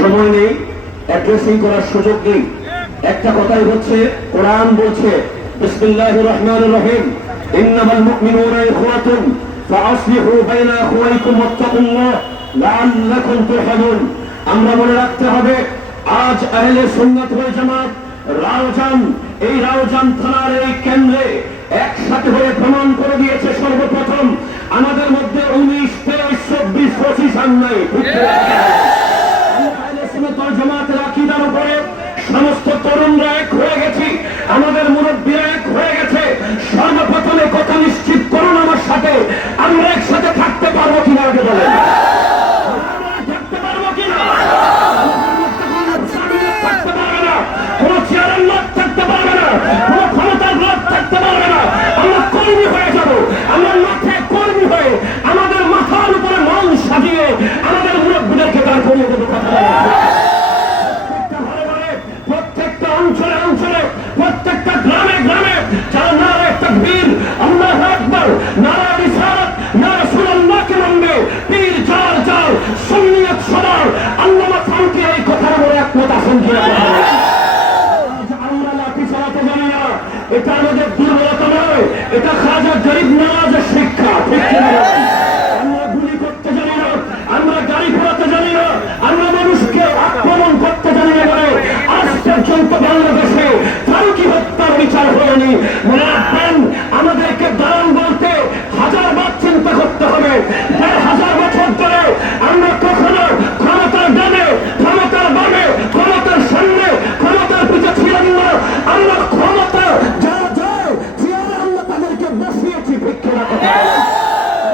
সময় নেই, অ্যাড্রেসিং করার সুযোগ নেই। একটা কথাই হচ্ছে, কোরআন বলছে বিসমিল্লাহির রহমানির রহিম, ইন্নামাল মুমিনুনা ইখওয়াতুন ফাআসলিহু বাইনা আখওয়াইকুম ওয়াত্তাকুল্লাহ লাআল্লাকুম তুরহামুন। আমরা মনে রাখতে হবে, আজ আহলে সুন্নাত ওয়াল জামাত রাউজান, এই রাউজান থানার এই কেন্দ্রে একসাথে হয়ে প্রমাণ করে দিয়েছে সর্বপ্রথম আমাদের মধ্যে 19, 23, 24, 25 আন নাই। জামাতের আকীদার উপরে সমস্ত তরুণরা এক হয়ে গেছি, আমাদের মুরব্বীরা এক হয়ে গেছে। সর্বপ্রথমে কথা নিশ্চিত করুন আমার সাথে, আমরা একসাথে থাকতে পারবো কিনা আগে বলেন। থাকতে পারবো কিনা? থাকতে পারবে না, কোন চেয়ারের লোক থাকতে পারবে না, কোন ক্ষমতার লোক থাকতে পারবে না। আমরা কর্মী হয়ে যাব, আমরা মাঠে কর্মী হয়ে আমাদের মাথার উপরে মন সাজিয়ে আমাদের মুরব্বীদেরকে দাঁড় করিয়ে দেবো। কথা প্রত্যেকটা অঞ্চলে অঞ্চলে, প্রত্যেকটা গ্রামে গ্রামে যারা নারায়ে তাকবীর, আল্লাহু আকবার, নারায়ে রিসালাত, ইয়া রাসূলুল্লাহকে মানবে, পীর যার যার, সুন্নিয়ত সবার, আল্লামা ফারুকী এই কথার উপরে একমত আছেন কিনা? আমরা লাঠি চালাতে জানি না, এটা আমাদের দুর্বলতা নয়, এটা খাজা গরিব নওয়াজের শিক্ষা। ঠিক কিনা? আমরা গুলি করতে জানি না, আমরা গাড়ি ঘোরাতে জানি না, আমরা মানুষকে আক্রমণ করতে জানি না বলে আজ পর্যন্ত বাংলাদেশে ফারুকী হত্যার বিচার হয়নি। মনে রাখবেন, আমাদেরকে দালাল বলতে 1000 বার চিন্তা করতে হবে। 1500 বছর ধরে আমরা কখনো ক্ষমতার ডানে, ক্ষমতার বামে, ক্ষমতার সামনে, ক্ষমতার পিছে ছিলাম না। আমরা ক্ষমতা যা যায় চেয়ারে আমরা তাদেরকে বসিয়েছি। ভিক্ষা কথা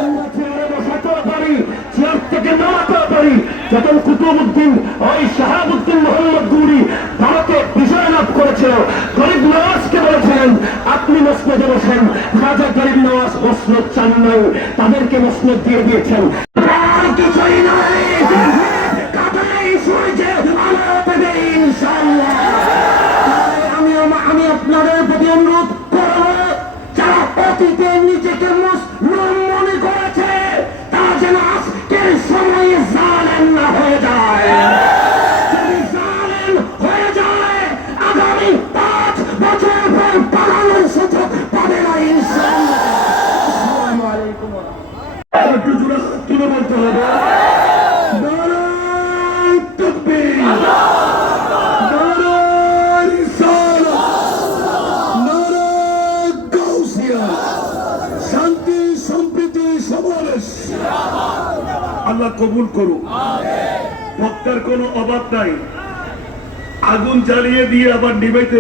আমরা চেয়ারে বসাতেও পারি, চেয়ার থেকে নামাতেও পারি। যখন কুতুবউদ্দিন, ওই শাহাবুদ্দিন মোহাম্মদ গুরি ভারতে বিজয় লাভ করেছিল, গরিব নওয়াজকে বলেছিলেন আপনি মসনদে বসেন। খাজা গরিব নওয়াজ মসনদ চান নাই, তাদেরকে মসনদ দিয়ে দিয়েছেন। কিছুই নয়, আমি আপনাদের প্রতি অনুরোধ করব, যারা অতীতে নিজেকে মুসলিম মনে করেছে তারা যেন আজকের সময়ে জালেম না হয়ে যায়। যদি জালেম হয়ে যায়, আগামী 5 বছর পর পালানোর সুযোগ পাবে না ইনশাআল্লাহ। আসসালামু আলাইকুম ওয়া রাহমাতুল্লাহ। একটু জোরে তুলে বলতে হবে, নারায়ে তাকবীর, নারায়ে রিসালাত, নারায়ে গাউসিয়া, শান্তি সম্প্রীতি সমাবেশ আল্লাহ কবুল করুন। বক্তার কোনো অভাব নাই, আগুন জ্বালিয়ে দিয়ে আবার নিভাইতে